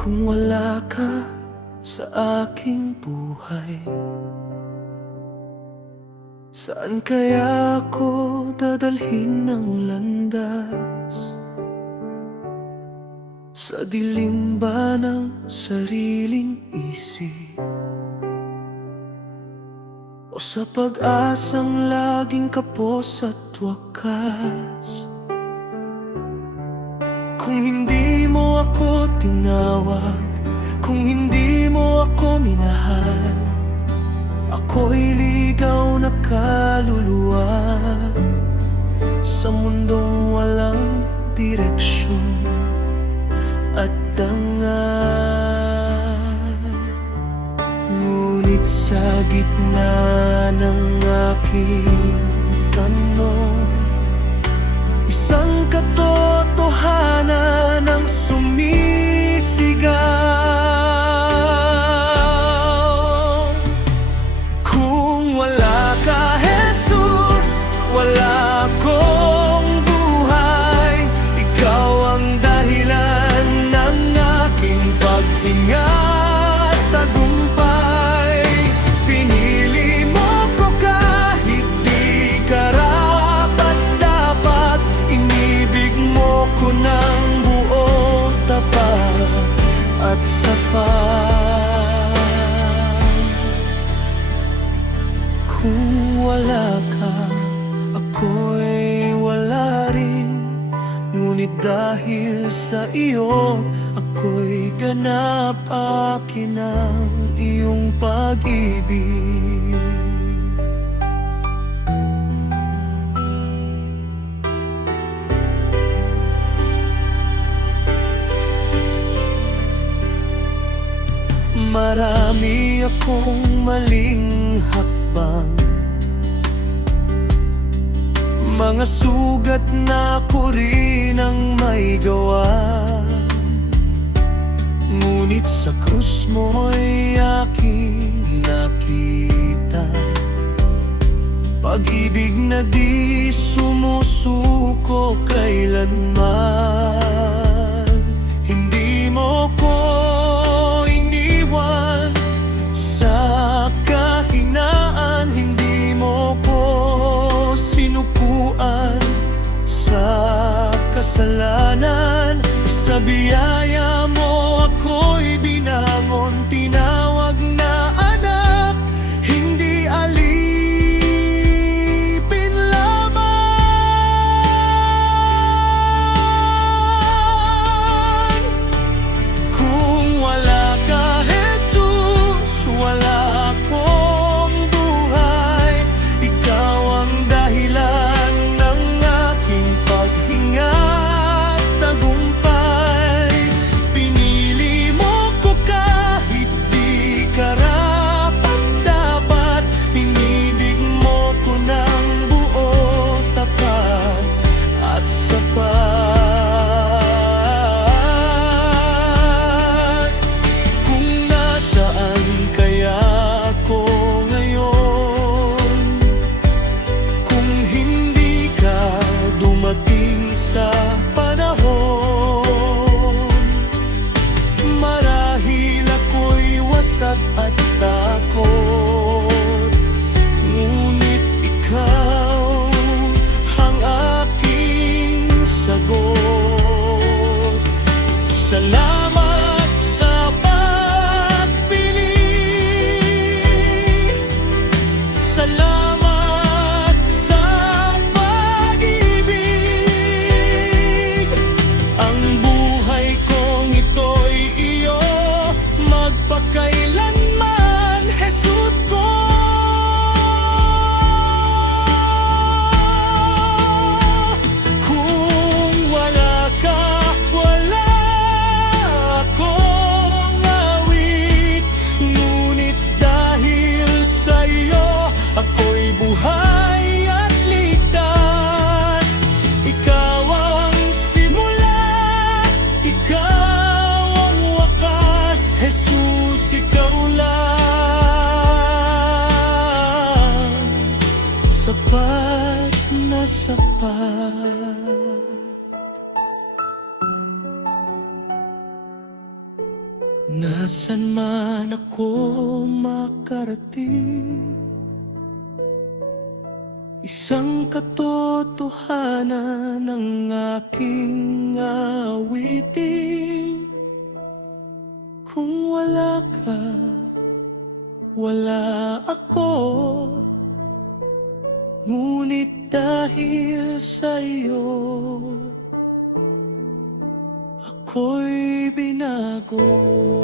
Kung wala ka sa aking buhay, saan kaya ako dadalhin ng landas? Sa dilim ba ng sariling isip, o sa pag-asang laging kapos at wakas? Kung hindi mo ako tinawag, kung hindi mo ako minahal, ako'y ligaw na kaluluwa sa mundong walang direksyon at dangal. Ngunit sa gitna ng aking tanong, isang katotohanan ang sumisigaw. Kung wala ka, Jesus, wala akong buhay. Ikaw ang dahilan ng aking paghinga at tagumpay. Pinili mo ko kahit di karapat-dapat. Inibig mo ko ng buo, tapat at sapat. Kung wala ka, ako'y wala rin. Ngunit dahil sa iyo, ako'y ganap. Akin ang iyong pag-ibig. Marami akong maling hakbang, mga sugat na ako rin ang may gawa. Ngunit sa krus mo'y aking nakita pag-ibig na di sumusuko kailanman. Hindi mo ko iniwan sa kahinaan, hindi mo ko sinupuan sa kasalanan. Sa biyaya mo ako'y binangon, tinawag na anak, hindi alipin lamang. Kung wala ka, Jesus, wala akong buhay. Ikaw ang dahilan ng aking paghinga at tagumpay. Pinili mo ko kahit di karapat-dapat. Inibig mo ko ng buo, tapat at sapat. Kung nasaan kaya ako ngayon, kung hindi ka dumating sa panahon, marahil ako'y wasak at takot. Ngunit ikaw ang aking sagot. Salamat sa pagpili, salamat sa pag-ibig. Ang buhay kong ito'y iyo, magpakailanman, Jesus ko. Kung wala ka, wala akong awit. Ngunit dahil sa iyo, ako'y buhay at ligtas. Ikaw ang simula, ikaw ang wakas. Jesus, ikaw lang, sapat na sapat. Nasaan man ako makarating, isang katotohanan ng aking awitin. Kung wala ka, wala ako. Ngunit dahil sa'yo, ako'y binago.